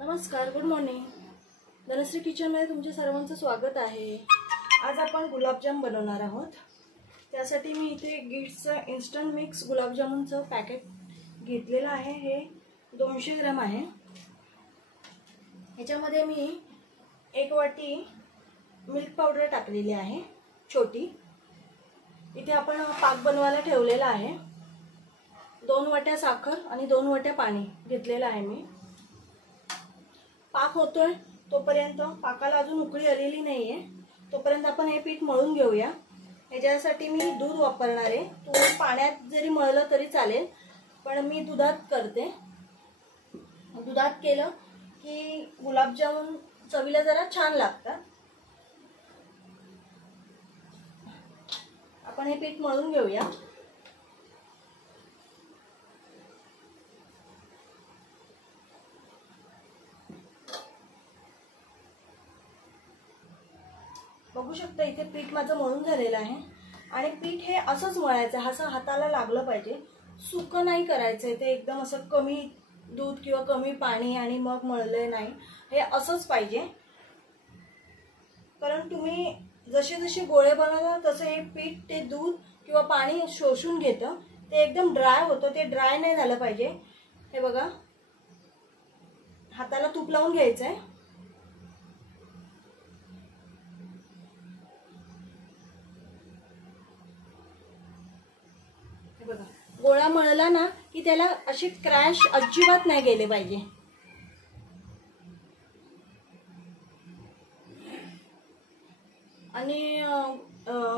नमस्कार, good morning. Dhanashree किचनमध्ये तुमच्या सर्वांचं स्वागत आहे. आज आपण गुलाबजाम बनवणार आहोत. त्यासाठी मी इथे गिट्सचं इन्स्टंट मिक्स गुलाबजामुनचं पॅकेट घेतलेलं आहे. हे 200 ग्रॅम आहे. ह्याच्यामध्ये मी 1 वाटी मिल्क पावडर टाकलेली आहे छोटी. इथे आपण पाक बनवायला ठेवलेला आहे. 2 वाट्या साखर आणि 2 वाट्या पाणी घेतलेलं आहे मी. पाक होतोय तोपर्यंत, पाकाला अजून उकळी आलेली नाहीये, तोपर्यंत आपण हे पीठ मळून घेऊया. ह्याच्यासाठी मी दूध वापरणार आहे. तुम्ही पाण्यात जरी मळलं तरी चालेल, पण मी दुधात करते. दुधात केलं की गुलाबजामुन चवीला जरा छान लागतात. आपण हे पीठ मळून घेऊया. बघू शकता इथे पीठ माझं मळून झालेलं आहे. आणि पीठ हे असंच मळायचं, असं हाताला लागलं पाहिजे. सुकं नाही करायचंय ते, एकदम असं कमी दूध किंवा कमी पाणी आणि मग मळलंय नाही, हे असंच पाहिजे. कारण तुम्ही जसे जसे गोळे बनवता तसे हे पीठ ते दूध किंवा पाणी शोषून घेतं. ते एकदम ड्राय होतं, ते ड्राय नाही झालं पाहिजे. हे बघा, हाताला तूप लावून घ्यायचंय. गोळा मळला ना की त्याला असे क्रॅश अजिबात नाही गेले पाहिजे. आणि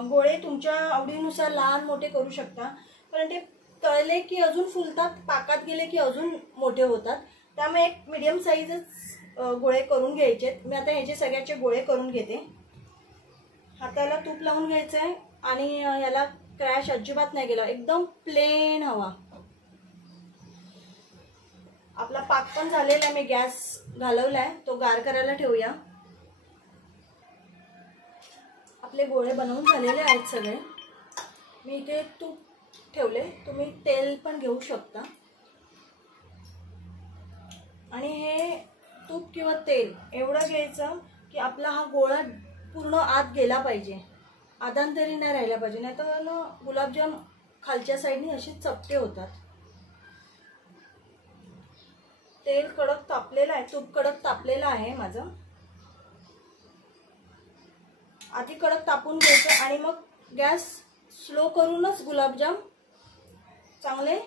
गोळे तुमच्या आवडीनुसार लहान मोठे करू शकता. कारण ते तळले की अजून फुलतात, पाकात गेले की अजून मोठे होतात. त्यामुळे एक मीडियम साईजच गोळे करून घ्यायचे. मी आता ह्याचे सगळ्याचे गोळे करून घेते. हाताला तूप लावून घ्यायचंय आणि याला क्रॅश अजिबात नाही गेला, एकदम प्लेन हवा. आपला पाक पण झालेला आहे. मी गॅस घालवलाय, तो गार करायला ठेवूया. आपले गोळे बनवून झालेले आहेत सगळे. मी इथे तूप ठेवले, तुम्ही तेल पण घेऊ शकता. आणि हे तूप किंवा तेल एवढं घ्यायचं की आपला हा गोळा पूर्ण आत गेला पाहिजे, आदांतरी नाही राहिला पाहिजे. नाही तर गुलाबजाम खालच्या साईडने असे चपटे होतात. तेल कडक तापलेलं आहे, तूप कडक तापलेलं आहे माझं. आधी कडक तापून घ्यायचं आणि मग गॅस स्लो करूनच गुलाबजाम चांगले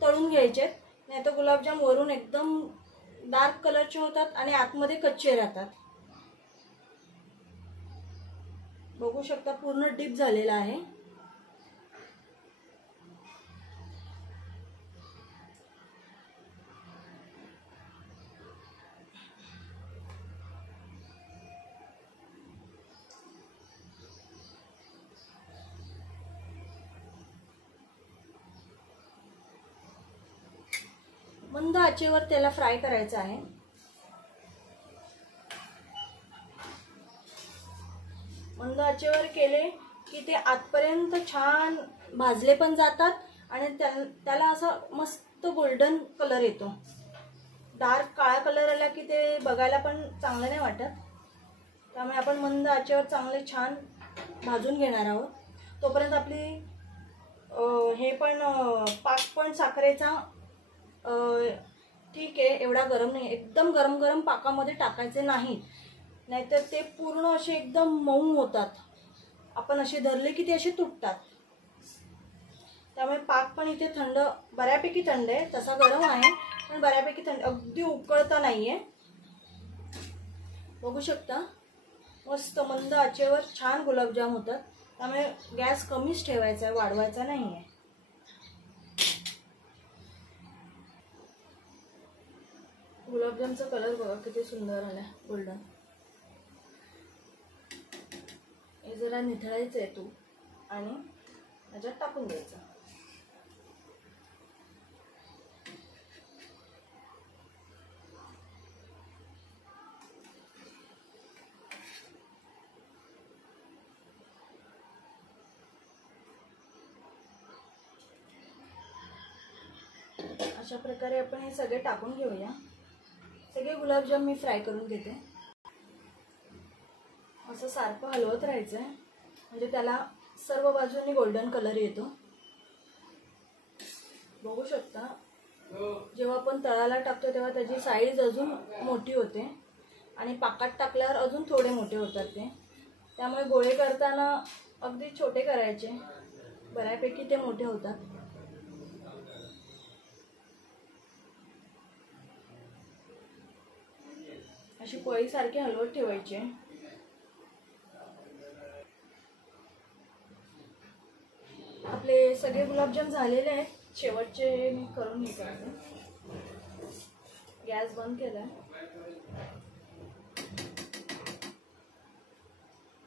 तळून घ्यायचे. नाही तर गुलाबजाम वरून एकदम डार्क कलरचे होतात आणि आतमध्ये कच्चे राहतात. बघू शकता पूर्ण डीप झालेला आहे. मंद आचेवर त्याला फ्राय करायचं आहे. मंद आचेवर केले की ते आतपर्यंत छान भाजले पण जातात आणि त्याला असं मस्त गोल्डन कलर येतो. डार्क काळा कलर आला की ते बघायला पण चांगलं नाही वाटत. त्यामुळे आपण मंद आचेवर चांगले छान भाजून घेणार आहोत. तोपर्यंत आपली हे पण पाक पण साखरेचा ठीक आहे, एवढा गरम नाही. एकदम गरम गरम पाकामध्ये टाकायचे नाही, नाहीतर ते पूर्ण असे एकदम मऊ होतात. आपण असे धरले की ते असे तुटतात. त्यामुळे पाक पण इथे थंड, बऱ्यापैकी थंड आहे. तसा गरम आहे पण बऱ्यापैकी थंड, अगदी उकळता नाहीये. बघू शकता मस्त मंद आचेवर छान गुलाबजाम होतात. त्यामुळे गॅस कमीच ठेवायचा आहे, वाढवायचा नाहीये. गुलाबजामचा कलर बघा किती सुंदर आला, गोल्डन. हे जरा निथळायचं आहे तूप आणि त्याच्यात टाकून द्यायचं. अशा प्रकारे आपण हे सगळे टाकून घेऊया. ते सगळे गुलाबजाम मी फ्राय करून घेते. असं सारखं हलवत राहायचं आहे म्हणजे त्याला सर्व बाजूंनी गोल्डन कलर येतो. बघू शकता जेव्हा आपण तळाला टाकतो तेव्हा त्याची साईज अजून मोठी होते आणि पाकात टाकल्यावर अजून थोडे मोठे होतात ते. त्यामुळे गोळे करताना अगदी छोटे करायचे, बऱ्यापैकी ते मोठे होतात. अशी पोळीसारखी हलवत ठेवायची. आपले सगळे गुलाबजाम झालेले आहेत. शेवटचे मी करून घेते. गॅस बंद केलाय.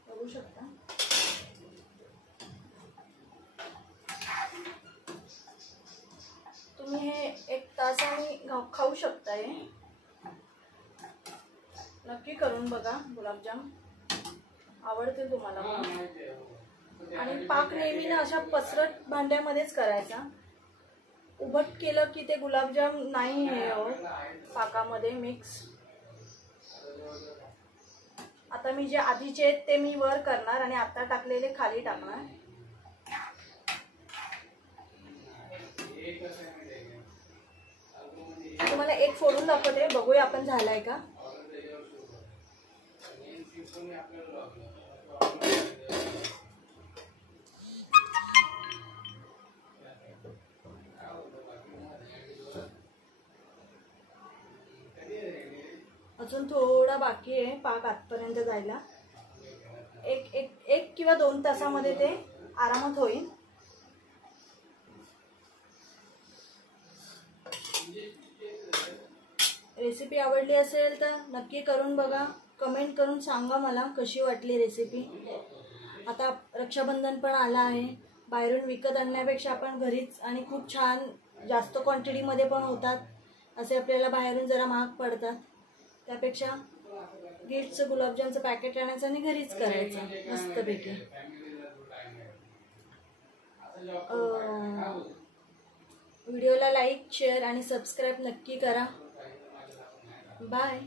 बघू शकता तुम्ही हे 1 तासाने खाऊ शकताय. नक्की करून बघा. गुलाबजाम आवडतील तुम्हाला. आणि पाक नेहमी ना अशा पसरट भांड्यामध्येच करायचा. उभट केलं की ते गुलाबजाम नाही हे पाकामध्ये मिक्स. आता मी जे आधीचे आहेत ते मी वर करणार आणि आता टाकलेले खाली टाकणार. तुम्हाला एक फोडून दाखवते, बघूया आपण झालाय का. अजून थोडा बाकी आहे पाक आतपर्यंत जायला. एक किंवा 2 तासामध्ये ते आरामात होईल. रेसिपी आवडली असेल तर नक्की करून बघा. कमेंट करून सांगा मला कशी वाटली रेसिपी. आता रक्षाबंधन पण आला आहे. बाहेरून विकत आणण्यापेक्षा आपण घरीच आणि खूप छान जास्त क्वांटिटीमध्ये पण होतात. असे आपल्याला बाहेरून जरा महाग पडतात. त्यापेक्षा गिफ्टचं गुलाबजामचं पॅकेट आणायचं आणि घरीच करायचं मस्तपैकी. व्हिडिओला लाईक, शेअर आणि सबस्क्राईब नक्की करा. बाय.